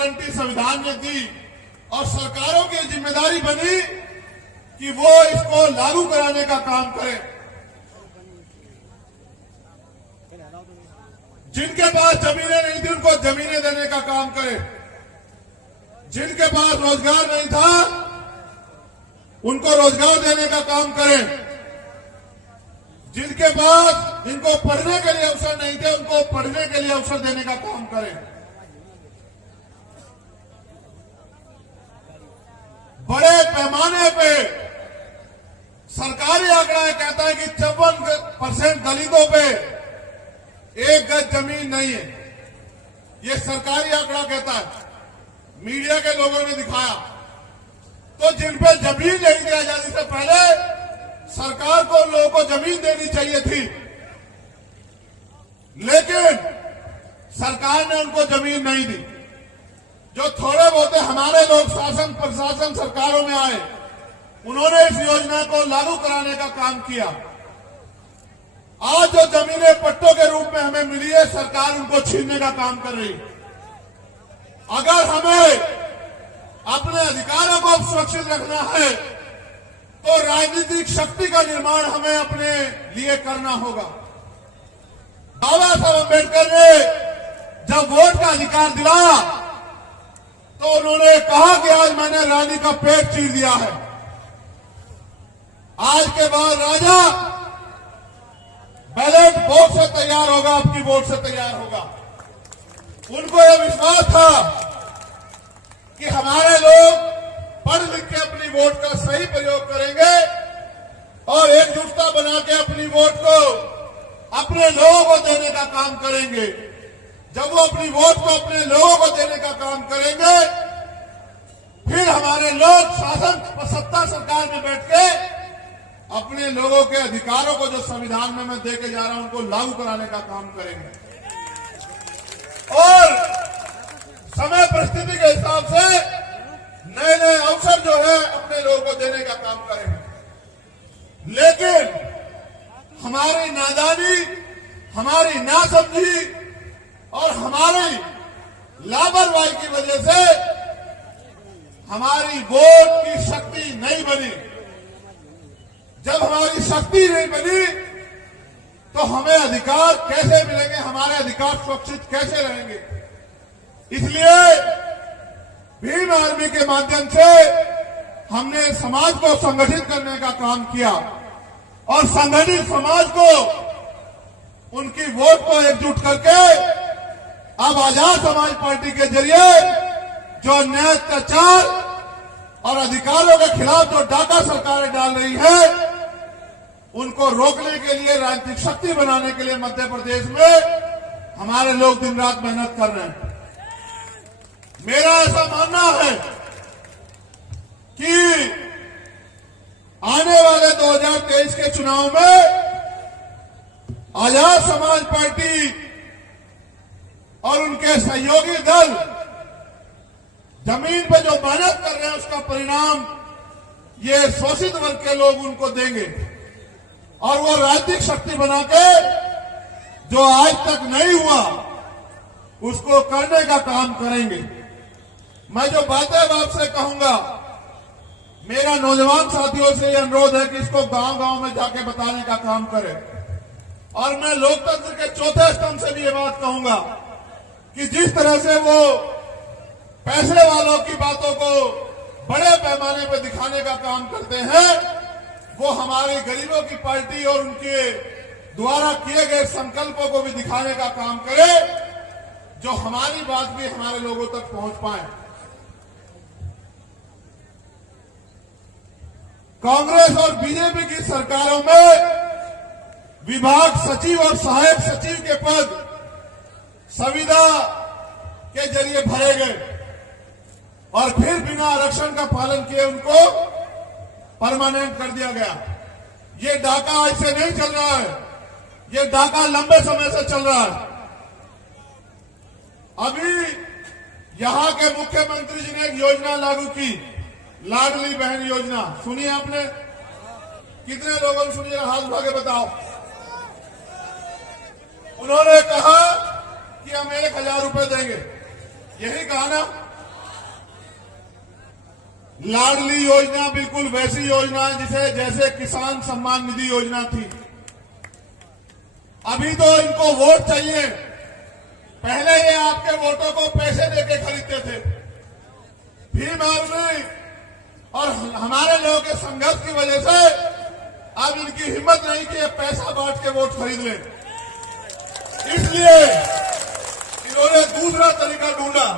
Guarantee संविधान ने दी और सरकारों की जिम्मेदारी बनी कि वो इसको लागू कराने का काम करें। जिनके पास जमीनें नहीं थी उनको जमीनें देने का काम करें, जिनके पास रोजगार नहीं था उनको रोजगार देने का काम करें, जिनके पास जिनको पढ़ने के लिए अवसर नहीं थे उनको पढ़ने के लिए अवसर देने का काम करें। बड़े पैमाने पे सरकारी आंकड़ा कहता है कि 54% दलितों पे 1 गज जमीन नहीं है। ये सरकारी आंकड़ा कहता है, मीडिया के लोगों ने दिखाया। तो जिन पे जमीन नहीं दी आजादी से पहले सरकार को लोगों को जमीन देनी चाहिए थी, लेकिन सरकार ने उनको जमीन नहीं दी। जो थोड़े बहुत हमारे लोग शासन प्रशासन सरकारों में आए, उन्होंने इस योजना को लागू कराने का काम किया। आज जो जमीनें पट्टों के रूप में हमें मिली है, सरकार उनको छीनने का काम कर रही है। अगर हमें अपने अधिकारों को सुरक्षित रखना है तो राजनीतिक शक्ति का निर्माण हमें अपने लिए करना होगा। बाबा साहब अम्बेडकर ने जब वोट का अधिकार दिलाया तो उन्होंने कहा कि आज मैंने रानी का पेट चीर दिया है। आज के बाद राजा बैलेट वोट से तैयार होगा, आपकी वोट से तैयार होगा। उनको यह विश्वास था कि हमारे लोग पढ़ लिख के अपनी वोट का सही प्रयोग करेंगे और एकजुटता बना के अपनी वोट को अपने लोगों को देने का काम करेंगे। जब वो अपनी वोट को अपने लोगों को देने का काम करेंगे, फिर हमारे लोग शासन सत्ता सरकार में बैठ के अपने लोगों के अधिकारों को जो संविधान में मैं देके जा रहा हूं उनको लागू कराने का काम करेंगे और समय परिस्थिति के हिसाब से नए नए अवसर जो है अपने लोगों को देने का काम करेंगे। लेकिन हमारी नादानी, हमारी नासमझी और हमारी लापरवाही की वजह से हमारी वोट की शक्ति नहीं बनी। जब हमारी शक्ति नहीं बनी तो हमें अधिकार कैसे मिलेंगे, हमारे अधिकार सुरक्षित कैसे रहेंगे। इसलिए भीम आर्मी के माध्यम से हमने समाज को संगठित करने का काम किया और संगठित समाज को उनकी वोट को एकजुट करके अब आजाद समाज पार्टी के जरिए जो अन्याय अत्याचार और अधिकारों के खिलाफ जो डाका सरकारें डाल रही है उनको रोकने के लिए, राजनीतिक शक्ति बनाने के लिए मध्य प्रदेश में हमारे लोग दिन रात मेहनत कर रहे हैं। मेरा ऐसा मानना है कि आने वाले 2023 के चुनाव में आजाद समाज पार्टी और उनके सहयोगी दल जमीन पे जो मेहनत कर रहे हैं उसका परिणाम ये शोषित वर्ग के लोग उनको देंगे और वो राजनीतिक शक्ति बना के जो आज तक नहीं हुआ उसको करने का काम करेंगे। मैं जो बातें आपसे कहूंगा, मेरा नौजवान साथियों से यह अनुरोध है कि इसको गांव गांव में जाके बताने का काम करें। और मैं लोकतंत्र के चौथे स्तंभ से भी ये बात कहूंगा कि जिस तरह से वो पैसे वालों की बातों को बड़े पैमाने पर दिखाने का काम करते हैं, वो हमारी गरीबों की पार्टी और उनके द्वारा किए गए संकल्पों को भी दिखाने का काम करे, जो हमारी बात भी हमारे लोगों तक पहुंच पाए। कांग्रेस और बीजेपी की सरकारों में विभाग सचिव और सहायक सचिव के पद संविदा के जरिए भरे गए और फिर बिना आरक्षण का पालन किए उनको परमानेंट कर दिया गया। ये डाका ऐसे नहीं चल रहा है, ये डाका लंबे समय से चल रहा है। अभी यहां के मुख्यमंत्री जी ने एक योजना लागू की, लाडली बहन योजना। सुनिए आपने? कितने लोगों ने सुनिए? हाथ उठा के बताओ। उन्होंने कहा कि हम 1000 रुपए देंगे, यही कहा ना? लाडली योजना बिल्कुल वैसी योजना है जैसे किसान सम्मान निधि योजना थी। अभी तो इनको वोट चाहिए, पहले ये आपके वोटों को पैसे देके खरीदते थे। भीम आर्मी और हमारे लोगों के संघर्ष की वजह से अब इनकी हिम्मत नहीं कि ये पैसा बांट के वोट खरीद ले, इसलिए इन्होंने दूसरा तरीका ढूंढा।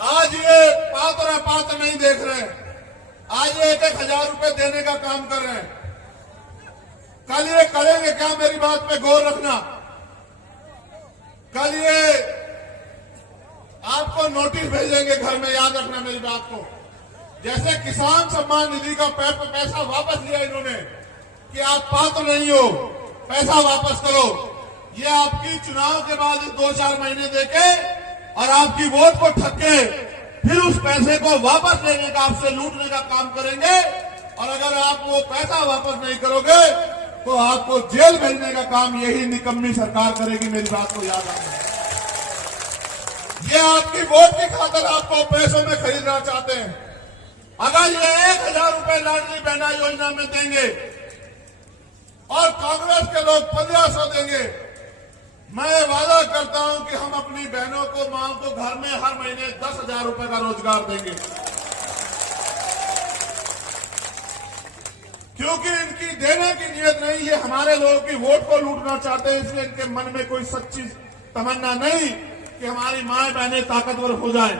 आज ये पात्र अपात्र नहीं देख रहे, आज ये 1,000 रुपए देने का काम कर रहे हैं। कल ये करेंगे क्या, मेरी बात पे गौर रखना। कल ये आपको नोटिस भेजेंगे घर में, याद रखना मेरी बात को। जैसे किसान सम्मान निधि का पैसा वापस लिया इन्होंने कि आप पात्र नहीं हो, पैसा वापस करो। ये आपकी चुनाव के बाद 2-4 महीने देके और आपकी वोट को ठग के फिर उस पैसे को वापस लेने का, आपसे लूटने का काम करेंगे। और अगर आप वो पैसा वापस नहीं करोगे तो आपको जेल भेजने का काम यही निकम्मी सरकार करेगी, मेरी बात को याद रखना। ये आपकी वोट की खातिर आपको पैसों में खरीदना चाहते हैं। अगर ये 1,000 रुपए लाडली बहना योजना में देंगे और कांग्रेस के लोग 1,500 देंगे, मैं वादा करता हूं कि हम अपनी बहनों को, मां को घर में हर महीने 10,000 रुपए का रोजगार देंगे। क्योंकि इनकी देने की नीयत नहीं, ये हमारे लोगों की वोट को लूटना चाहते हैं। इसलिए इनके मन में कोई सच्ची तमन्ना नहीं कि हमारी माए बहनें ताकतवर हो जाएं।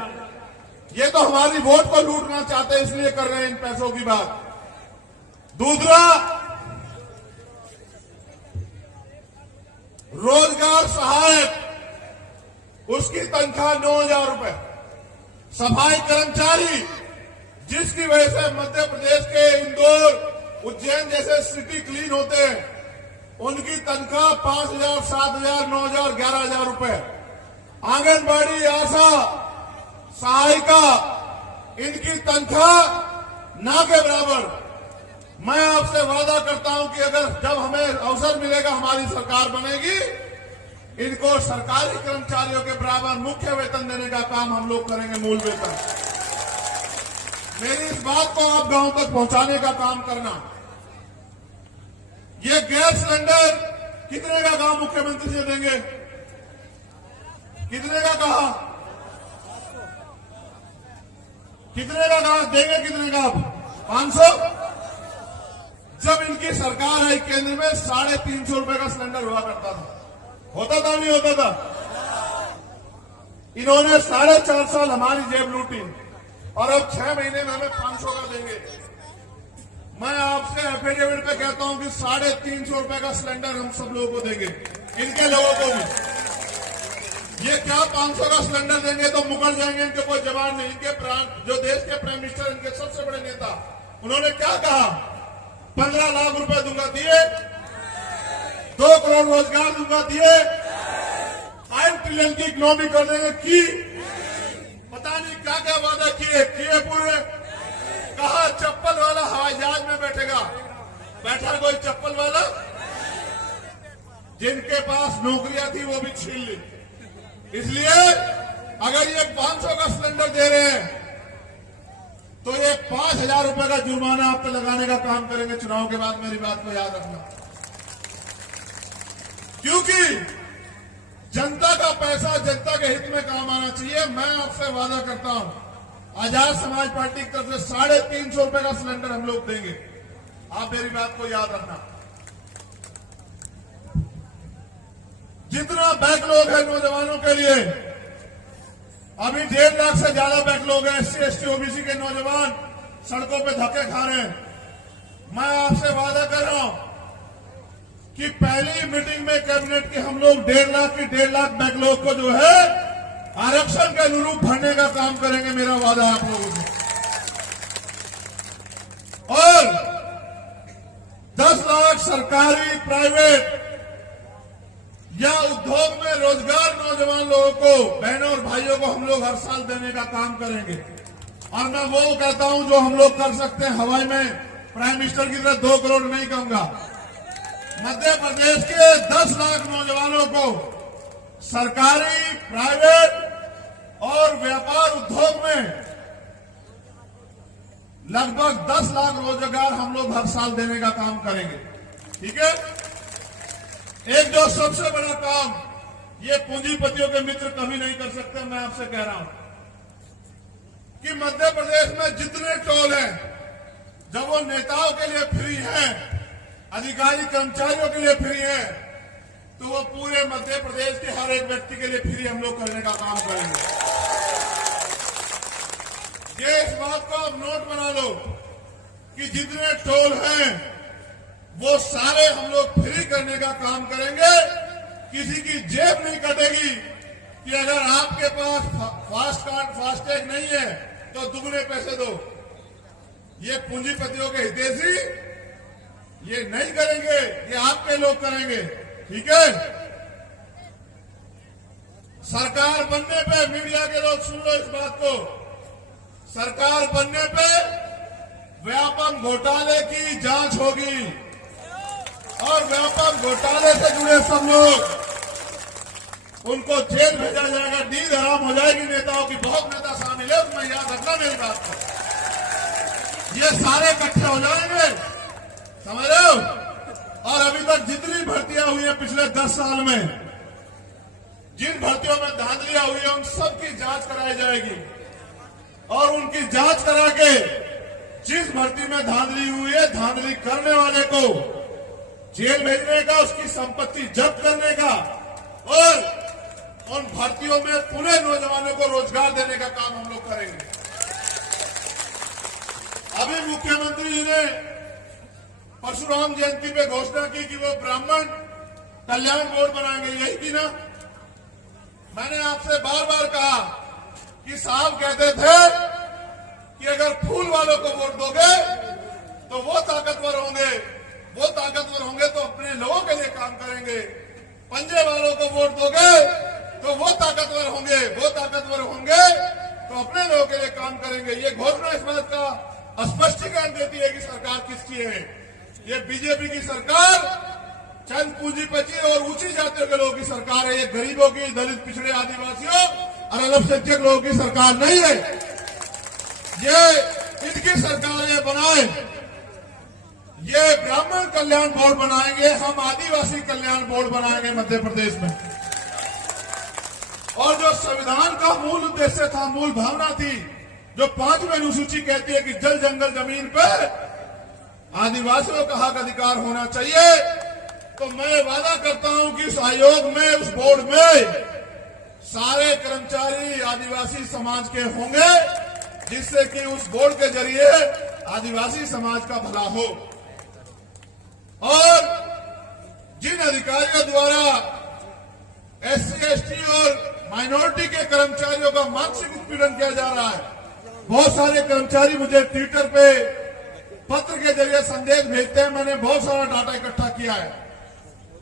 ये तो हमारी वोट को लूटना चाहते हैं, इसलिए कर रहे हैं इन पैसों की बात। दूसरा, रोजगार सहायक, उसकी तनख्वाह 9,000 रुपए। सफाई कर्मचारी, जिसकी वजह से मध्य प्रदेश के इंदौर, उज्जैन जैसे सिटी क्लीन होते हैं, उनकी तनख्वाह 5,000, 7,000, 9,000, 11,000 रुपए। आंगनबाड़ी, आशा, सहायिका, इनकी तनख्वाह ना के बराबर। मैं आपसे वादा करता हूं कि अगर जब हमें अवसर मिलेगा, हमारी सरकार बनेगी, इनको सरकारी कर्मचारियों के बराबर मुख्य वेतन देने का काम हम लोग करेंगे, मूल वेतन। मेरी इस बात को आप गांव तक पहुंचाने का काम करना। ये गैस सिलेंडर कितने का कहा मुख्यमंत्री से देंगे? कितने का कहा? कितने का कहा देंगे? कितने का? 500। जब इनकी सरकार आई केंद्र में 350 रुपए का सिलेंडर हुआ करता था। होता था नहीं होता था? इन्होंने 4.5 साल हमारी जेब लूटी और अब 6 महीने में हमें 500 का देंगे। मैं आपसे एफिडेविट पे कहता हूं कि 350 रुपए का सिलेंडर हम सब लोगों को देंगे, इनके लोगों को भी। ये क्या 500 का सिलेंडर देंगे तो मुकर जाएंगे, इनके कोई जवाब नहीं। इनके जो देश के प्राइम मिनिस्टर, इनके सबसे बड़े नेता, उन्होंने क्या कहा? 15 लाख रुपए दूंगा, दिए। 2 करोड़ रोजगार दूंगा, दिए। 5 ट्रिलियन की इकोनॉमी कर देंगे, की। पता नहीं क्या क्या वादा किए पूरे। कहा चप्पल वाला हवाई जहाज में बैठेगा, बैठा कोई चप्पल वाला? जिनके पास नौकरियां थी वो भी छीन ली। इसलिए अगर ये 500 का सिलेंडर दे रहे हैं तो ये 5,000 रुपए का जुर्माना आप पे लगाने का काम करेंगे चुनाव के बाद, मेरी बात को याद रखना। क्योंकि जनता का पैसा जनता के हित में काम आना चाहिए। मैं आपसे वादा करता हूं, आजाद समाज पार्टी की तरफ से 350 रुपए का सिलेंडर हम लोग देंगे। आप मेरी बात को याद रखना। जितना बैकलॉग है नौजवानों के लिए, अभी 1.5 लाख से ज्यादा बैकलॉग है। SC, ST, OBC के नौजवान सड़कों पे धक्के खा रहे हैं। मैं आपसे वादा कर रहा हूं कि पहली मीटिंग में कैबिनेट की हम लोग 1.5 लाख बैकलॉग को जो है आरक्षण के अनुरूप भरने का काम करेंगे, मेरा वादा आप लोगों से। और 10 लाख सरकारी, प्राइवेट या उद्योग में रोजगार नौजवान लोगों को, बहनों और भाइयों को हम लोग हर साल देने का काम करेंगे। और मैं वो कहता हूं जो हम लोग कर सकते हैं हवाई में, प्राइम मिनिस्टर की तरह 2 करोड़ नहीं कहूंगा। मध्य प्रदेश के 10 लाख नौजवानों को सरकारी, प्राइवेट और व्यापार उद्योग में लगभग 10 लाख रोजगार हम लोग हर साल देने का काम करेंगे। ठीक है। एक जो सबसे बड़ा काम ये पूंजीपतियों के मित्र कभी नहीं कर सकते, मैं आपसे कह रहा हूं कि मध्य प्रदेश में जितने टोल हैं, जब वो नेताओं के लिए फ्री हैं, अधिकारी कर्मचारियों के लिए फ्री हैं, तो वो पूरे मध्य प्रदेश के हर एक व्यक्ति के लिए फ्री हम लोग करने का काम करेंगे। ये इस बात को अब नोट बना लो कि जितने टोल हैं वो सारे हम लोग फ्री करने का काम करेंगे। किसी की जेब नहीं कटेगी कि अगर आपके पास फास्टैग नहीं है तो दुगने पैसे दो। ये पूंजीपतियों के हितैषी ये नहीं करेंगे, ये आपके लोग करेंगे। ठीक है। सरकार बनने पे मीडिया के लोग सुन लो इस बात को, सरकार बनने पे व्यापम घोटाले की जांच होगी और व्यापम घोटाले से जुड़े सब लोग उनको जेल भेजा जाएगा, नींद हराम हो जाएगी नेताओं की। बहुत नेता शामिल है उसमें, याद रखना मेरी बात को। ये सारे इकट्ठे हो जाएंगे, समझ रहे हो। और अभी तक जितनी भर्तियां हुई है पिछले 10 साल में, जिन भर्तियों में धांधलियां हुई है उन सबकी जांच कराई जाएगी और उनकी जांच करा के जिस भर्ती में धांधली हुई है, धांधली करने वाले को जेल भेजने का, उसकी संपत्ति जब्त करने का और उन भर्तियों में पूरे नौजवानों को रोजगार देने का काम हम लोग करेंगे। अभी मुख्यमंत्री जी ने परशुराम जयंती पे घोषणा की कि वो ब्राह्मण कल्याण बोर्ड बनाएंगे, यही की ना। मैंने आपसे बार बार कहा कि साहब कहते थे कि अगर फूल वालों को वोट दोगे तो वो ताकतवर होंगे, वो ताकतवर होंगे तो अपने लोगों के लिए काम करेंगे। पंजे वालों को वोट दोगे तो वो ताकतवर होंगे, वो ताकतवर होंगे तो अपने लोगों के लिए काम करेंगे। ये घोषणा इस बात का स्पष्टीकरण देती है कि सरकार किसकी है। ये बीजेपी की सरकार चंद पूंजीपति और ऊंची जातियों के लोगों की सरकार है। ये गरीबों की, दलित, पिछड़े, आदिवासियों और अल्पसंख्यक लोगों की सरकार नहीं है। ये इनकी सरकार ये बनाए, ये ब्राह्मण कल्याण बोर्ड बनाएंगे, हम आदिवासी कल्याण बोर्ड बनाएंगे मध्य प्रदेश में। और जो संविधान का मूल उद्देश्य था, मूल भावना थी, जो 5वीं अनुसूची कहती है कि जल जंगल जमीन पर आदिवासियों का हक अधिकार होना चाहिए, तो मैं वादा करता हूं कि उस आयोग में, उस बोर्ड में सारे कर्मचारी आदिवासी समाज के होंगे, जिससे कि उस बोर्ड के जरिए आदिवासी समाज का भला हो। और जिन अधिकारियों द्वारा एससी, एसटी और माइनॉरिटी के कर्मचारियों का मानसिक उत्पीड़न किया जा रहा है, बहुत सारे कर्मचारी मुझे ट्विटर पे पत्र के जरिए संदेश भेजते हैं। मैंने बहुत सारा डाटा इकट्ठा किया है।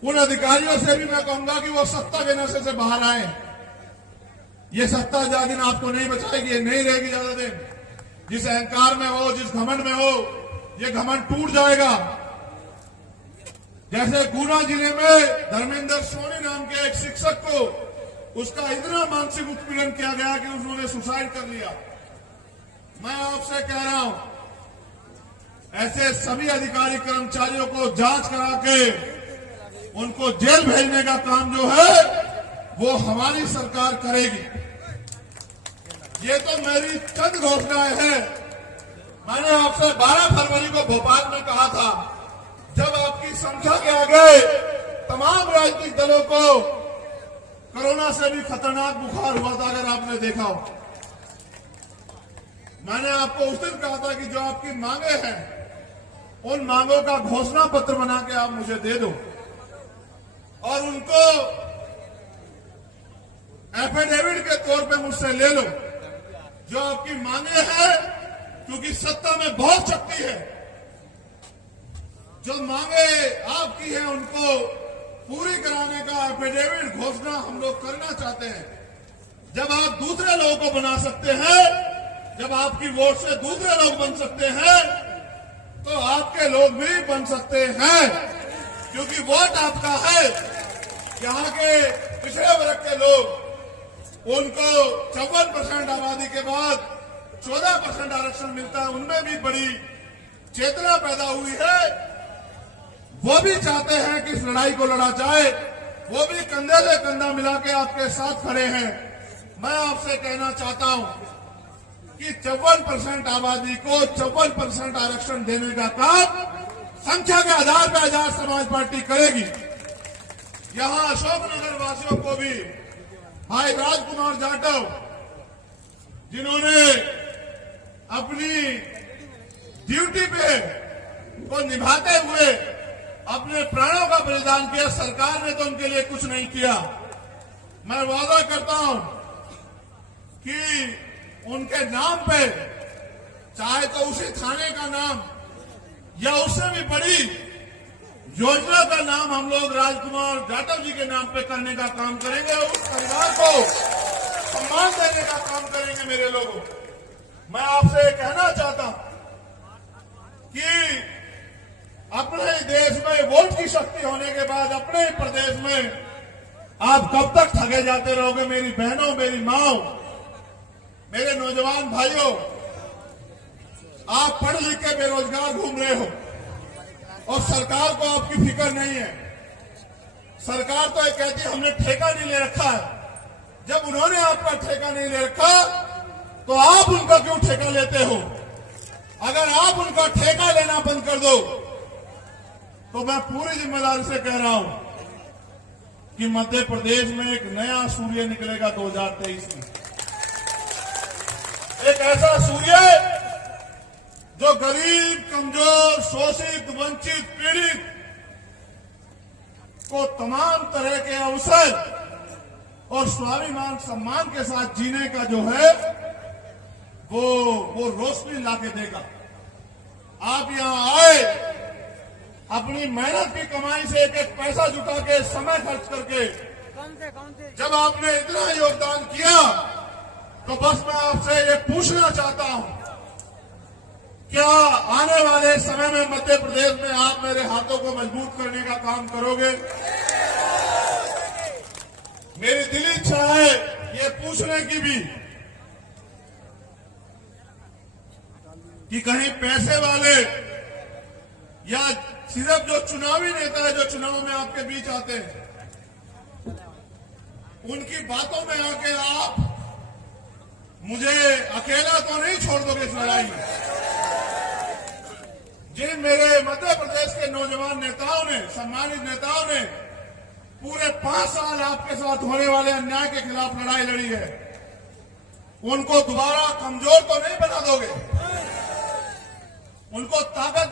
उन अधिकारियों से भी मैं कहूंगा कि वो सत्ता के नशे से बाहर आए। ये सत्ता ज्यादा दिन आपको नहीं बचाएगी, ये नहीं रहेगी ज्यादा दिन। जिस अहंकार में हो, जिस घमंड में हो, ये घमंड टूट जाएगा। जैसे गुना जिले में धर्मेंद्र सोनी नाम के एक शिक्षक को उसका इतना मानसिक उत्पीड़न किया गया कि उन्होंने सुसाइड कर लिया। मैं आपसे कह रहा हूं, ऐसे सभी अधिकारी कर्मचारियों को जांच करा के उनको जेल भेजने का काम जो है वो हमारी सरकार करेगी। ये तो मेरी चंद घोषणाएं हैं। मैंने आपसे 12 फरवरी को भोपाल में कहा था, जब आपकी संख्या के आगे तमाम राजनीतिक दलों को कोरोना से भी खतरनाक बुखार हुआ था, अगर आपने देखा हो। मैंने आपको उस दिन कहा था कि जो आपकी मांगे हैं उन मांगों का घोषणा पत्र बना के आप मुझे दे दो और उनको एफिडेविट के तौर पे मुझसे ले लो। जो आपकी मांगे हैं, क्योंकि सत्ता में बहुत शक्ति है, जो मांगे आपकी हैं उनको पूरी कराने का एफिडेविट घोषणा हम लोग करना चाहते हैं। जब आप दूसरे लोगों को बना सकते हैं, जब आपकी वोट से दूसरे लोग बन सकते हैं, तो आपके लोग भी बन सकते हैं, क्योंकि वोट आपका है। यहाँ के पिछड़े वर्ग के लोग, उनको 54% आबादी के बाद 14% आरक्षण मिलता है, उनमें भी बड़ी चेतना पैदा हुई है। वो भी चाहते हैं कि इस लड़ाई को लड़ा जाए, वो भी कंधे से कंधा मिला के आपके साथ खड़े हैं। मैं आपसे कहना चाहता हूं कि 54% आबादी को 54% आरक्षण देने का काम संख्या के आधार पर आजाद समाज पार्टी करेगी। यहां अशोकनगर वासियों को भी भाई राजकुमार जाटव, जिन्होंने अपनी ड्यूटी पे को निभाते हुए अपने प्राणों का बलिदान किया, सरकार ने तो उनके लिए कुछ नहीं किया। मैं वादा करता हूं कि उनके नाम पे, चाहे तो उसी थाने का नाम या उससे भी बड़ी योजना का नाम हम लोग राजकुमार जाटव जी के नाम पे करने का काम करेंगे। उस परिवार को सम्मान देने का काम करेंगे। मेरे लोगों, मैं आपसे कहना चाहता हूं कि अपने देश में वोट की शक्ति होने के बाद अपने प्रदेश में आप कब तक ठगे जाते रहोगे? मेरी बहनों, मेरी माओ, मेरे नौजवान भाइयों, आप पढ़ लिख के बेरोजगार घूम रहे हो और सरकार को आपकी फिक्र नहीं है। सरकार तो ये कहती है हमने ठेका नहीं ले रखा है। जब उन्होंने आपका ठेका नहीं ले रखा तो आप उनका क्यों ठेका लेते हो? अगर आप उनका ठेका लेना बंद कर दो तो मैं पूरी जिम्मेदारी से कह रहा हूं कि मध्य प्रदेश में एक नया सूर्य निकलेगा 2023 में। एक ऐसा सूर्य जो गरीब, कमजोर, शोषित, वंचित, पीड़ित को तमाम तरह के अवसर और स्वाभिमान सम्मान के साथ जीने का जो है वो रोशनी लाके देगा। आप यहां आए, अपनी मेहनत की कमाई से एक एक पैसा जुटा के, समय खर्च करके, जब आपने इतना योगदान किया तो बस मैं आपसे ये पूछना चाहता हूं, क्या आने वाले समय में मध्य प्रदेश में आप मेरे हाथों को मजबूत करने का काम करोगे? मेरी दिली इच्छा है ये पूछने की भी कि कहीं पैसे वाले या सिर्फ जो चुनावी नेता है, जो चुनाव में आपके बीच आते हैं, उनकी बातों में आके आप मुझे अकेला तो नहीं छोड़ दोगे इस लड़ाई में। जिन मेरे मध्य प्रदेश के नौजवान नेताओं ने, सम्मानित नेताओं ने पूरे 5 साल आपके साथ होने वाले अन्याय के खिलाफ लड़ाई लड़ी है, उनको दोबारा कमजोर तो नहीं बना दोगे, उनको ताकत